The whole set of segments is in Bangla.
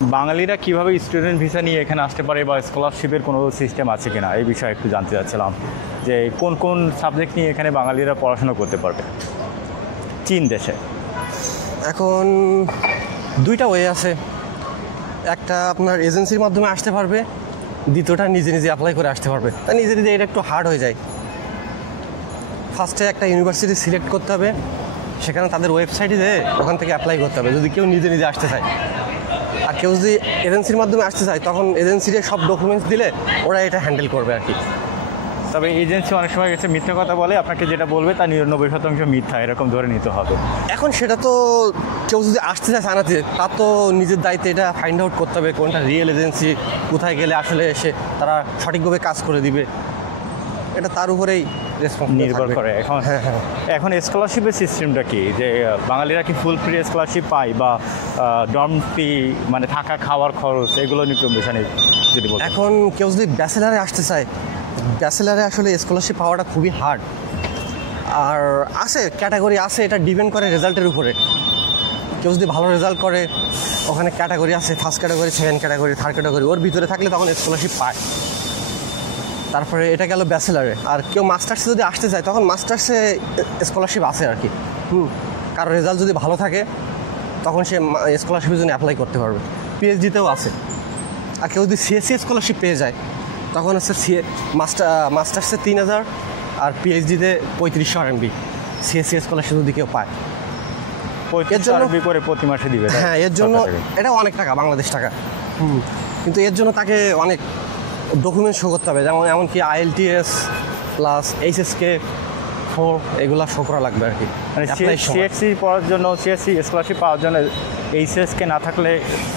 বাঙালিরা কিভাবে স্টুডেন্ট ভিসা নিয়ে এখানে আসতে পারে বা স্কলারশিপের কোনো সিস্টেম আছে কিনা এই বিষয়ে একটু জানতে চাচ্ছিলাম যে কোন কোন সাবজেক্ট নিয়ে এখানে বাঙালিরা পড়াশোনা করতে পারবে চীন দেশে। এখন দুইটা ওয়ে আছে, একটা আপনার এজেন্সির মাধ্যমে আসতে পারবে, দ্বিতীয়টা নিজে নিজে অ্যাপ্লাই করে আসতে পারবে। তা নিজে নিজে এটা একটু হার্ড হয়ে যায়। ফার্স্টে একটা ইউনিভার্সিটি সিলেক্ট করতে হবে, সেখানে তাদের ওয়েবসাইটে যেয়ে ওখান থেকে অ্যাপ্লাই করতে হবে যদি কেউ নিজে নিজে আসতে চায়। আর কেউ যদি এজেন্সির মাধ্যমে আসতে চায় তখন এজেন্সির সব ডকুমেন্টস দিলে ওরা এটা হ্যান্ডেল করবে আর কি। তবে এজেন্সি অনেক সময় গেছে মিথ্যা কথা বলে, আপনাকে যেটা বলবে তা 99% মিথ্যা, এরকম ধরে নিতে হবে। এখন সেটা তো কেউ যদি আসতে চায় জানাতে, তার তো নিজের দায়িত্বে এটা ফাইন্ড আউট করতে হবে কোনটা রিয়েল এজেন্সি, কোথায় গেলে আসলে এসে তারা সঠিকভাবে কাজ করে দিবে, এটা তার উপরেই নির্ভর করে। এখন স্কলারশিপের সিস্টেমটা কি, যে বাঙালিরা কি ফুল ফ্রি স্কলারশিপ পায় বা ডর্ম ফি মানে থাকা খাওয়ার খরচ এগুলো নিয়ে একটু বিষয় যদি বলতে। এখন কেউ যদি ব্যাচেলারে আসতে চায়, ব্যাচেলারে আসলে স্কলারশিপ পাওয়াটা খুবই হার্ড। আর আছে ক্যাটাগরি আছে, এটা ডিপেন্ড করে রেজাল্টের উপরে। কেউ যদি ভালো রেজাল্ট করে ওখানে ক্যাটাগরি আছে, first category, second category, third category, ওর ভিতরে থাকলে তখন স্কলারশিপ পায়। তারপরে এটা গেল ব্যাচেলারে। আর কেউ মাস্টার্সে যদি আসতে চায় তখন মাস্টার্সে স্কলারশিপ আছে আর কি। কারো রেজাল্ট যদি ভালো থাকে তখন সে স্কলারশিপের জন্য অ্যাপ্লাই করতে পারবে। পিএইচডিতেও আছে। আর কেউ যদি সিএসসি স্কলারশিপ পেয়ে যায় তখন হচ্ছে মাস্টার্সে 3000 আর পিএইচডিতে 3500 RMB সিএসসি স্কলারশিপ যদি কেউ পায়। এর জন্য করে প্রতি মাসে দিবে। হ্যাঁ, এর জন্য এটা অনেক টাকা, বাংলাদেশ টাকা। কিন্তু এর জন্য তাকে অনেক ডকুমেন্ট শো করতে হবে, যেমন এমনকি IELTS প্লাস HSK 4 এগুলা শো করা লাগবে আর কি। মানে সিএসসি পড়ার জন্য, সিএসসি স্কলারশিপ পাওয়ার জন্য HSK না থাকলে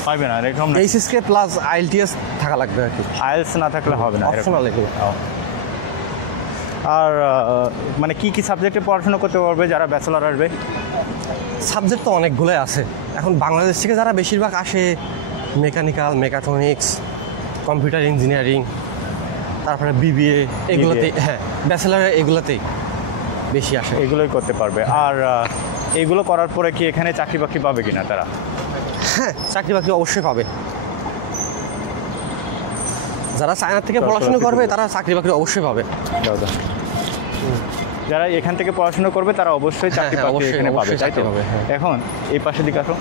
পাবে না এরকম। HSK প্লাস IELTS থাকা লাগবে আর কি। IELTS না থাকলে হবে না, অপশনাল এগুলো। আর মানে কি কি সাবজেক্টে পড়াশোনা করতে পারবে যারা ব্যাচেলার আসবে? সাবজেক্ট তো অনেকগুলোই আছে। এখন বাংলাদেশ থেকে যারা বেশিরভাগ আসে মেকানিক্যাল, মেকাট্রনিক্স, কম্পিউটার ইঞ্জিনিয়ারিং, তারপরে BBA, এগুলোতেই, হ্যাঁ ব্যাচেলার এগুলোতেই বেশি আসে। এগুলোই করতে পারবে। আর এগুলো করার পরে কি এখানে চাকরি বাকরি পাবে কিনা তারা? হ্যাঁ, চাকরি বাকরি অবশ্যই পাবে। যারা চায়না থেকে পড়াশোনা করবে তারা চাকরি বাকরি অবশ্যই পাবে। যারা এখান থেকে পড়াশোনা করবে তারা অবশ্যই চাকরি বাকরি এখানে পাবে, তাই তো? এখন এই পাশের দিকে আসো,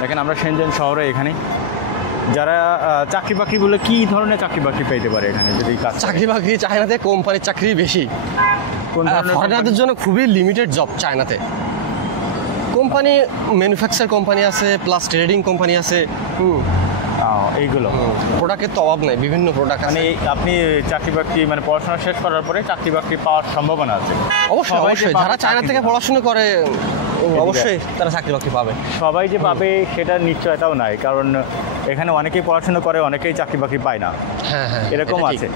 দেখেন আমরা শেনজেন শহরে এখানে যারা চাকরি বাকরি বলে কি ধরনের চাকরি বাকরি পেতে পারে এখানে যদি কাজ? চাকরি বাকরি চায়নাতে কোম্পানির চাকরি বেশি। ফরেনারদের জন্য খুবই লিমিটেড জব চায়নাতে। কোম্পানি ম্যানুফ্যাকচার কোম্পানি আছে, প্লাস ট্রেডিং কোম্পানি আছে। এইগুলো প্রোডাক্টের তো অভাব নেই, বিভিন্ন প্রোডাক্ট। মানে আপনি চাকরি বাকরি মানে পড়াশোনা শেষ করার পরে চাকরি বাকরি পাওয়ার সম্ভাবনা আছে? অবশ্যই অবশ্যই, যারা চায়না থেকে পড়াশোনা করে অবশ্যই তারা চাকরি বাকরি পাবে। সবাই যে পাবে সেটার নিশ্চয়তাও নাই, কারণ এখানে অনেকেই পড়াশোনা করে, অনেকেই চাকরি বাকরি পায় না। হ্যাঁ হ্যাঁ, এরকম আছে,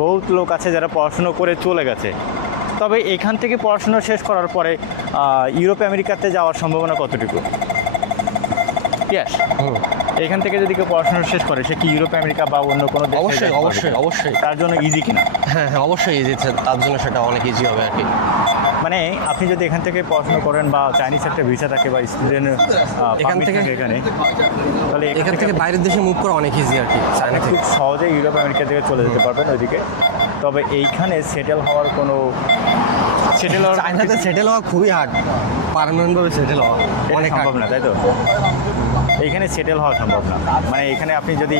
বহুত লোক আছে যারা পড়াশোনা করে চলে গেছে। তবে এখান থেকে পড়াশোনা শেষ করার পরে ইউরোপ আমেরিকাতে যাওয়ার সম্ভাবনা কতটুকু? এখান থেকে যদি কেউ পড়াশোনা শেষ করে সে কি ইউরোপ আমেরিকা বা অন্য কোনো দেশে? অবশ্যই অবশ্যই অবশ্যই, তার জন্য ইজি কিনা? হ্যাঁ হ্যাঁ, অবশ্যই ইজি, তার জন্য সেটা অনেক ইজি হবে আর কি। মানে আপনি যদি এখান থেকে পড়াশোনা করেন বা চাইনিজ একটা ভিসা থাকে বা স্টুডেন্ট এখান থেকে এখানে, তাহলে এখান থেকে বাইরের দেশে মুভ করা অনেক ইজি আর কি। চায়না খুব সহজে ইউরোপ আমেরিকা থেকে চলে যেতে পারবেন ওইদিকে। তবে এইখানে সেটেল হওয়ার কোনো চায়নাতে সেটেল হওয়া খুবই হার্ড, পার্মানেন্টভাবে সেটেল হওয়া অনেক সম্ভব না, তাই তো? এইখানে সেটেল হওয়া সম্ভব না। মানে এখানে আপনি যদি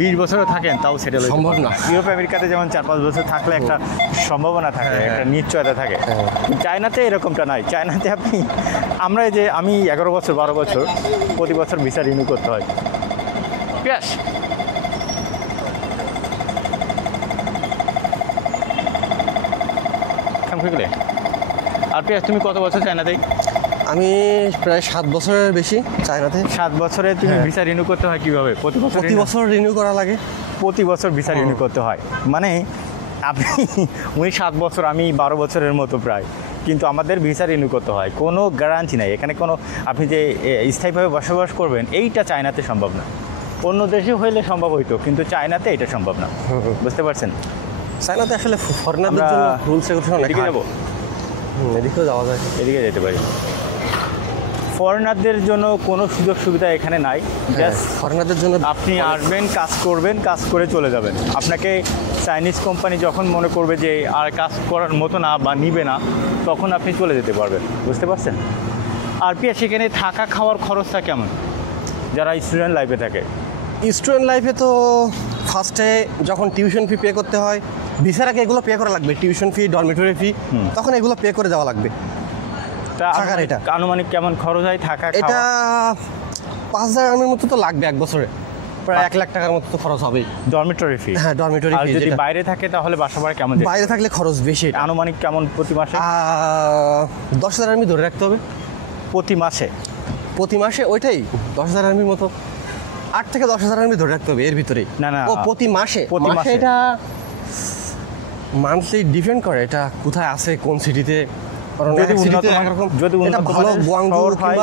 20 বছরও থাকেন তাও সেটেল সম্ভব না। ইউরোপ আমেরিকাতে যেমন 4-5 বছর থাকলে একটা সম্ভাবনা থাকে, একটা নিশ্চয়তা থাকে। চায়নাতে এরকমটা নাই। চায়নাতে আমি 11 বছর 12 বছর প্রতি বছর ভিসা রিনিউ করতে হয়। ব্যাস। আর পিয়াস, তুমি কত বছর চায়নাতেই? আমি প্রায় 7 বছরের বেশি চায়নাতে। 7 বছরে তুমি ভিসা রিনিউ করতে হয় কিভাবে? প্রতি বছর রিনিউ করা লাগে। প্রতি বছর ভিসা রিনিউ করতে হয়। মানে আপনি উনি 7 বছর, আমি 12 বছরের মতো প্রায়, কিন্তু আমাদের ভিসা রিনিউ করতে হয়। কোনো গ্যারান্টি নাই এখানে। কোনো আপনি যে স্থায়ীভাবে বসবাস করবেন এইটা চায়নাতে সম্ভব না। অন্য দেশে হইলে সম্ভব হইতো, কিন্তু চায়নাতে এটা সম্ভব না। বুঝতে পারছেন? চায়নাতে আসলে ফরেনারদের জন্য রুলস রেগুলেশন অনেক। এদিকে যাবো? এদিকেও যাওয়া যায়, এদিকে যেতে পারি। ফরেনারদের জন্য কোনো সুযোগ সুবিধা এখানে নাই। জাস্ট ফরেনারদের জন্য আপনি আসবেন, কাজ করবেন, কাজ করে চলে যাবেন। আপনাকে চাইনিজ কোম্পানি যখন মনে করবে যে আর কাজ করার মতো না বা নিবে না, তখন আপনি চলে যেতে পারবেন। বুঝতে পারছেন? আর পিয়া সেখানে থাকা খাওয়ার খরচটা কেমন যারা স্টুডেন্ট লাইফে থাকে? স্টুডেন্ট লাইফে তো ফার্স্টে যখন টিউশন ফি পে করতে হয়, ভিসার আগে এগুলো পে করা লাগবে, টিউশন ফি, ডরমিটরি ফি, তখন এগুলো পে করে দেওয়া লাগবে। তা থাকার এটা আনুমানিক কেমন খরচ হয় থাকা এটা খাওয়া? 5,000 আর্মের মতো তো লাগবে এক বছরে, প্রায় 1 লাখ টাকার মতো তো খরচ হবেই। ডরমিটরি ফি? হ্যাঁ, ডরমিটরি আর ফি। যদি বাইরে থাকে তাহলে বাসা ভাড়া কেমন যায়? বাইরে থাকলে খরচ বেশি। আনুমানিক কেমন প্রতি মাসে? 10,000 আর্মি ধরে রাখতে হবে প্রতি মাসে? প্রতি মাসে, ওইটাই 10,000 আর্মির মতো। 8 থেকে 10,000 আর্মি ধরে রাখতে হবে এর ভিতরেই। না না, ও প্রতি মাসে? প্রতি মাসে। এটা মান্থলি ডিপেন্ড করে এটা কোথায় আছে, কোন সিটিতে। যদি উন্নত এটা ভালো শহর হয়,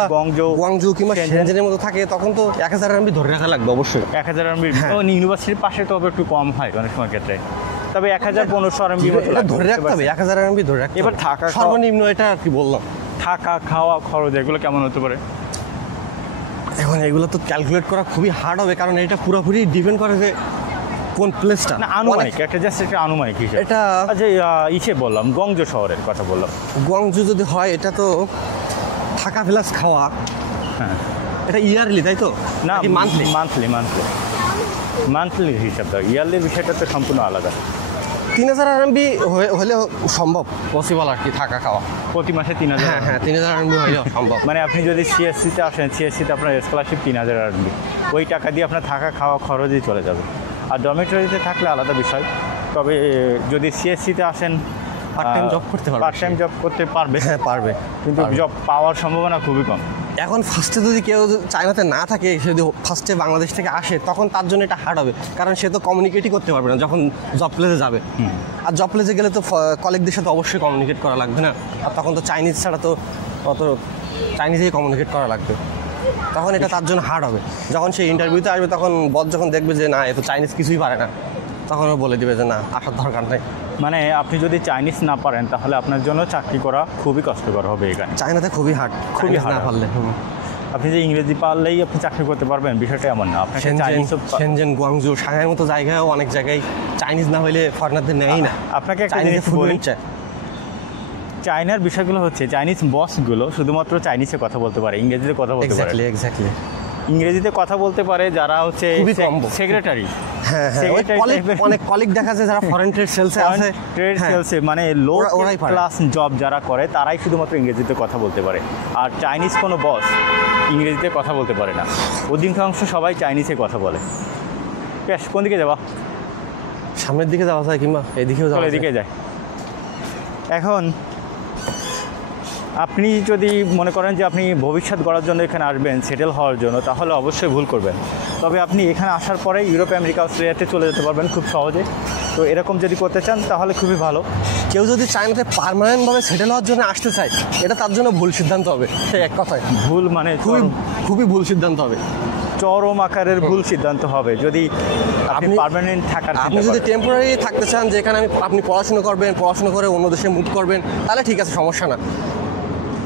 গুয়াংজু কিংবা শেনজেন। শেনজেনের মতো থাকে, তখন তো 1,000 আর্মি ধরে রাখা লাগবে অবশ্যই। 1000 আরবি হ্যাঁ। ইউনিভার্সিটির পাশে তো একটু কম হয় অনেক সময় ক্ষেত্রে, তবে 1000-1500 আরবি মতো এটা লাগবে, ধরে বুঝতে রাখতে হবে, পারছেন? 1,000 আর্মি ধরে রাখতে এবার হবে। থাকা খাওয়া- সর্বনিম্ন এটা আর কি বললাম। থাকা খাওয়া খরচ এগুলো কেমন হতে পারে? এখন এগুলো তো ক্যালকুলেট করা খুবই হার্ড হবে, কারণ এটা পুরোপুরি ডিপেন্ড করে যে কোন প্লেসটা। না আনুমানিক একটা, জাস্ট একটা আনুমানিক হিসেবে। এটা আচ্ছা ইসে বললাম, গংজো শহরের কথা বললাম। গুয়াংজু যদি হয়, এটা তো থাকা প্লাস খাওয়া, হ্যাঁ। এটা ইয়ারলি তাই তো? না মান্থলি? মান্থলি হিসাবটা, ইয়ারলির বিষয়টা তো সম্পূর্ণ আলাদা। 3,000 আরএমবি হলে সম্ভব, পসিবল আর কি থাকা খাওয়া। প্রতি মাসে 3000? হ্যাঁ হ্যাঁ, 3,000 আরএমবি হলেও সম্ভব। মানে আপনি যদি সিএসসিতে আসেন, সিএসসিতে আপনার স্কলারশিপ 3000 আসবে, ওই টাকা দিয়ে আপনার থাকা খাওয়া খরচই চলে যাবে। আর ডরমিটরিতে থাকলে আলাদা বিষয়। তবে যদি সিএসসিতে আসেন, পার্ট টাইম জব করতে পারবে। পার্ট টাইম জব করতে পারবে, হ্যাঁ পারবে, কিন্তু জব পাওয়ার সম্ভাবনা খুবই কম। এখন ফার্স্টে যদি কেউ চায়নাতে না থাকে, সে যদি ফার্স্টে বাংলাদেশ থেকে আসে, তখন তার জন্য এটা হার্ড হবে, কারণ সে তো কমিউনিকেটই করতে পারবে না যখন জব প্লেসে যাবে। আর জব প্লেসে গেলে তো কলিগদের সাথে অবশ্যই কমিউনিকেট করা লাগবে না, আর তখন তো চাইনিজ ছাড়া তো অত চাইনিজেই কমিউনিকেট করা লাগবে, তখন এটা তার জন্য হার্ড হবে। যখন সে ইন্টারভিউতে আসবে, তখন বস যখন দেখবে যে না, এ তো চাইনিজ কিছুই পারে না, তখন ও বলে দিবে যে না, আসার দরকার নেই। মানে আপনি যদি চাইনিজ না পারেন, তাহলে আপনার জন্য চাকরি করা খুবই কষ্টকর হবে এখানে। চায়নাতে খুবই হার্ড, খুবই খুবই না hard। পারলে। আপনি যে ইংরেজি পারলেই আপনি চাকরি করতে পারবেন, বিষয়টা এমন না। আপনাকে চাইনিজও শেনজেন, গুয়াংজু, সাংহাইয়ের মতো জায়গায়ও অনেক জায়গায় চাইনিজ না হলে ফরেনারদের নেয়ই না। আপনাকে একটা চাইনিজে জিনিস বলি, fluent চায়। চায়নার বিষয়গুলো হচ্ছে চাইনিজ বসগুলো শুধুমাত্র চাইনিজে কথা বলতে পারে, ইংরেজিতে কথা বলতে পারে না। এক্স্যাক্টলি। ইংরেজিতে কথা বলতে পারে যারা হচ্ছে খুবই কম। সেক্রেটারি। হ্যাঁ হ্যাঁ, ওই অনেক কলিগ দেখা যায় যারা ফরেন ট্রেড সেলসে আছে, ট্রেড হ্যাঁ, সেলসে মানে লো ওরাই পারে। ক্লাস জব যারা করে, তারাই শুধুমাত্র ইংরেজিতে কথা বলতে পারে। আর চাইনিজ কোনো বস ইংরেজিতে কথা বলতে পারে না, অধিকাংশ সবাই চাইনিজে কথা বলে। বেশ, কোন দিকে যাবা? সামনের দিকে যাওয়া যায় কিংবা এদিকেও যাওয়া চলো যায়। এদিকে যায়। এখন আপনি যদি মনে করেন যে আপনি ভবিষ্যৎ গড়ার জন্য এখানে আসবেন, সেটেল হওয়ার জন্য, তাহলে অবশ্যই ভুল করবেন। তবে আপনি এখানে আসার পরে ইউরোপ, আমেরিকা, অস্ট্রেলিয়াতে চলে যেতে পারবেন খুব সহজে। তো এরকম যদি করতে চান তাহলে খুবই ভালো। কেউ যদি চায়নাতে পার্মানেন্টভাবে সেটেল হওয়ার জন্য আসতে চায়, এটা তার জন্য ভুল সিদ্ধান্ত হবে, সেই এক কথায় ভুল মানে খুবই ভুল সিদ্ধান্ত হবে, চরম আকারের ভুল সিদ্ধান্ত হবে যদি আপনি পার্মানেন্ট থাকার আপনি যদি টেম্পোরারি থাকতে চান, যে এখানে আপনি পড়াশোনা করবেন, পড়াশোনা করে অন্য দেশে মুভ করবেন, তাহলে ঠিক আছে, সমস্যা না।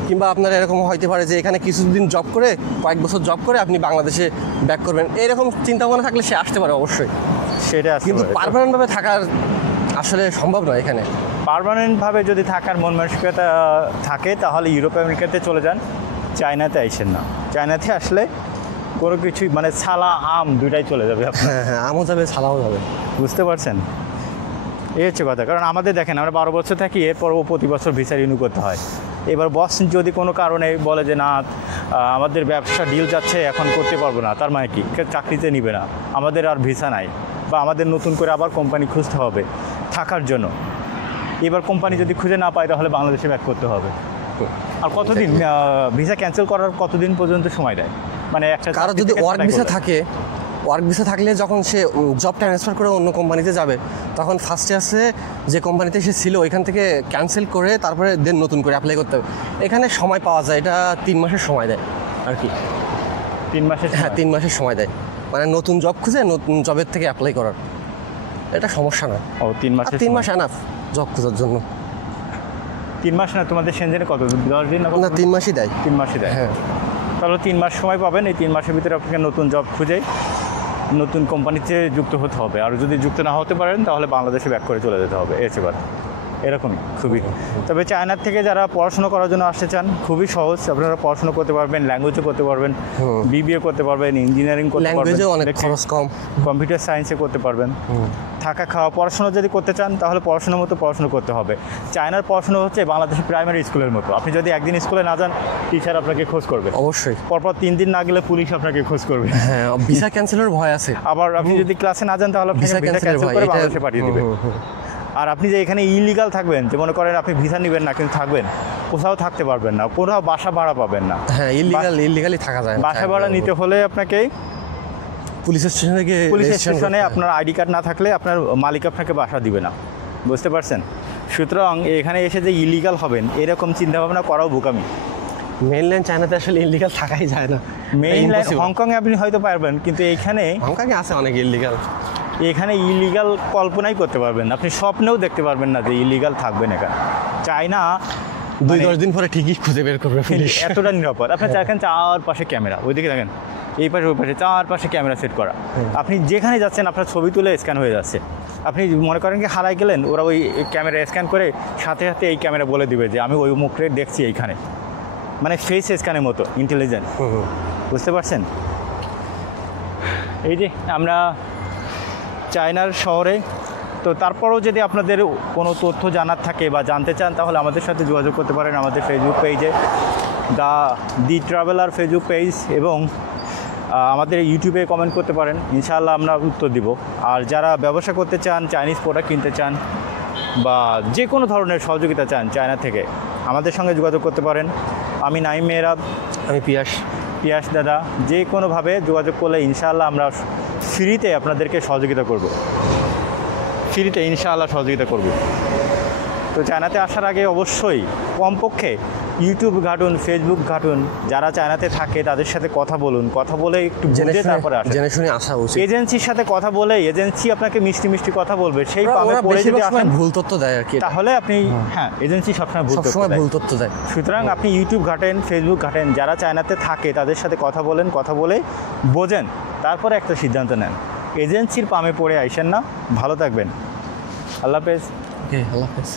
কিংবা আপনার এরকম হইতে পারে যে এখানে কিছুদিন জব করে, কয়েক বছর জব করে আপনি বাংলাদেশে ব্যাক করবেন, এরকম চিন্তা ভাবনা থাকলে সে আসতে পারে অবশ্যই। সেটা কিন্তু পার্মানেন্টভাবে থাকার আসলে সম্ভব নয় এখানে। পার্মানেন্টভাবে যদি থাকার মন মানসিকতা থাকে, তাহলে ইউরোপ, আমেরিকাতে চলে যান, চায়নাতে আইসেন না। চায়নাতে আসলে কোনো কিছুই মানে ছালা আম দুইটাই চলে যাবে আপনার। হ্যাঁ হ্যাঁ, আমও যাবে, ছালাও যাবে। বুঝতে পারছেন? এই হচ্ছে কথা। কারণ আমাদের দেখেন, আমরা 12 বছর থাকি, এরপর প্রতি বছর ভিসা রিনিউ করতে হয়। এবার বস যদি কোনো কারণে বলে যে না, আমাদের ব্যবসা ডিল যাচ্ছে, এখন করতে পারবো না, তার মানে কি চাকরিতে নিবে না, আমাদের আর ভিসা নাই, বা আমাদের নতুন করে আবার কোম্পানি খুঁজতে হবে থাকার জন্য। এবার কোম্পানি যদি খুঁজে না পায়, তাহলে বাংলাদেশে ব্যাক করতে হবে। আর কতদিন ভিসা ক্যান্সেল করার কতদিন পর্যন্ত সময় দেয়? মানে একটা কারো যদি ওয়ার্ক ভিসা থাকে, ওয়ার্ক ভিসা থাকলে যখন সে জব ট্রান্সফার করে অন্য কোম্পানিতে যাবে, তখন ফার্স্টে আসে যে কোম্পানিতে সে ছিল ওইখান থেকে ক্যান্সেল করে তারপরে দেন নতুন করে অ্যাপ্লাই করতে হবে। এখানে সময় পাওয়া যায়, এটা 3 মাসের সময় দেয় আর কি। 3 মাসের? হ্যাঁ, 3 মাসের সময় দেয়, মানে নতুন জব খুঁজে নতুন জবের থেকে অ্যাপ্লাই করার, এটা সমস্যা না। ও 3 মাসের? 3 মাস এনাফ জব খোঁজার জন্য। 3 মাস না, তোমাদের সেনজেনে কত, 10 দিন? না, 3 মাসই দেয়। 3 মাসই দেয়। হ্যাঁ, তাহলে 3 মাস সময় পাবেন। এই 3 মাসের ভিতরে আপনাকে নতুন জব খুঁজে নতুন কোম্পানিতে যুক্ত হতে হবে। আর যদি যুক্ত না হতে পারেন তাহলে বাংলাদেশে ব্যাক করে চলে যেতে হবে। এর চেয়ে কথা এরকমই খুবই। তবে চায়নার থেকে যারা পড়াশোনা করার জন্য আসতে চান, খুবই সহজ। আপনারা পড়াশোনা করতে পারবেন, ল্যাঙ্গুয়েজও করতে পারবেন, বিবিএ করতে পারবেন, ইঞ্জিনিয়ারিং করতে পারবেন, ল্যাঙ্গুয়েজে অনেক খরচ কম, কম্পিউটার সায়েন্সে করতে পারবেন। থাকা খাওয়া পড়াশোনা যদি করতে চান তাহলে পড়াশোনার মতো পড়াশোনা করতে হবে। চায়নার পড়াশোনা হচ্ছে বাংলাদেশের প্রাইমারি স্কুলের মতো। আপনি যদি একদিন স্কুলে না যান, টিচার আপনাকে খোঁজ করবে। অবশ্যই। পরপর 3 দিন না গেলে পুলিশ আপনাকে খোঁজ করবে। হ্যাঁ, ভিসা ক্যান্সেলের ভয় আছে। আবার আপনি যদি ক্লাসে না যান তাহলে আপনাকে ভিসা ভিসা ক্যান্সেলের ক্যান্সেল ভয়, করে এটা- বাংলাদেশে পাঠিয়ে দিবে। আর আপনি যে এখানে ইলিগাল থাকবেন, যে মনে করেন আপনি ভিসা নেবেন না কিন্তু থাকবেন, কোথাও থাকতে পারবেন না, কোথাও বাসা ভাড়া পাবেন না। হ্যাঁ, ইলিগালি থাকা যায় না। বাসা ভাড়া নিতে হলে আপনাকে পুলিশ স্টেশনে গিয়ে পুলিশ registration স্টেশনে করতে হয়। আপনার আইডি কার্ড না থাকলে আপনার মালিক আপনাকে বাসা দিবে না। বুঝতে পারছেন? সুতরাং এখানে এসে যে ইলিগাল হবেন এরকম চিন্তাভাবনা করাও বোকামি। মেইনল্যান্ড চায়নাতে আসলে ইলিগাল থাকাই যায় না। মেইনল্যান্ড হংকংয়ে আপনি হয়তো পারবেন, কিন্তু এখানে হংকংয়ে আছে অনেক ইলিগাল। ইলিগাল কল্পনাই করতে পারবেন না। আপনি স্বপ্নেও দেখতে পারবেন না যে ইলিগাল থাকবেন এখানে। চায়না 2-10 দিন পরে ঠিকই খুঁজে বের করবে পুলিশ। এতটা নিরাপদ। আপনি দেখেন চারপাশে ক্যামেরা, ওইদিকে দেখেন এই পাশে ওই পাশে চারপাশে ক্যামেরা সেট করা। আপনি যেখানে যাচ্ছেন আপনার ছবি তুলে স্ক্যান হয়ে যাচ্ছে। আপনি মনে করেন কি হারাই গেলেন, ওরা ওই ক্যামেরা স্ক্যান করে সাথে সাথে এই ক্যামেরা বলে দিবে যে আমি ওই মুখে দেখছি এইখানে। মানে ফেস স্ক্যানের মতো ইন্টেলিজেন্ট। বুঝতে পারছেন? এই যে আমরা চায়নার শহরে, তো তারপরেও যদি আপনাদের কোনো তথ্য জানার থাকে বা জানতে চান তাহলে আমাদের সাথে যোগাযোগ করতে পারেন আমাদের ফেসবুক পেজে, দি ট্রাভেলার ফেসবুক পেজ, এবং আমাদের ইউটিউবে কমেন্ট করতে পারেন। ইনশাআল্লাহ আমরা উত্তর দিব। আর যারা ব্যবসা করতে চান, চাইনিজ প্রোডাক্ট কিনতে চান বা যে কোনো ধরনের সহযোগিতা চান চায়না থেকে, আমাদের সঙ্গে যোগাযোগ করতে পারেন। আমি নাইম মেহরাব, আমি পিয়াস দাদা, যে কোনোভাবে যোগাযোগ করলে ইনশাআল্লাহ আমরা ফ্রিতে আপনাদেরকে সহযোগিতা করব। ফ্রিতে ইনশাআল্লাহ সহযোগিতা করব। তো চায়নাতে আসার আগে অবশ্যই কমপক্ষে ইউটিউব ঘাটুন, ফেসবুক ঘাটুন, যারা চায়নাতে থাকে তাদের সাথে কথা বলুন, কথা বলে একটু বুঝে তারপরে আসুন। জেনে শুনে আসা উচিত। এজেন্সির সাথে কথা বলে এজেন্সি আপনাকে মিষ্টি মিষ্টি কথা বলবে, সেই ওরা পাবে পরে যদি বেশিরভাগ সময় আসেন ভুল তথ্য দেয় আর কি। তাহলে আপনি এজেন্সি সবসময় ভুল তথ্য সবসময় দেয়। ভুল তথ্য দেয়। সুতরাং আপনি ইউটিউব ঘাটেন, ফেসবুক ঘাটেন, যারা চায়নাতে থাকে তাদের সাথে কথা বলেন, কথা বলে বোঝেন, তারপরে একটা সিদ্ধান্ত নেন। এজেন্সির পামে পড়ে আইসেন না। ভালো থাকবেন। আল্লাহ হাফেজ। ওকে, আল্লাহ হাফেজ।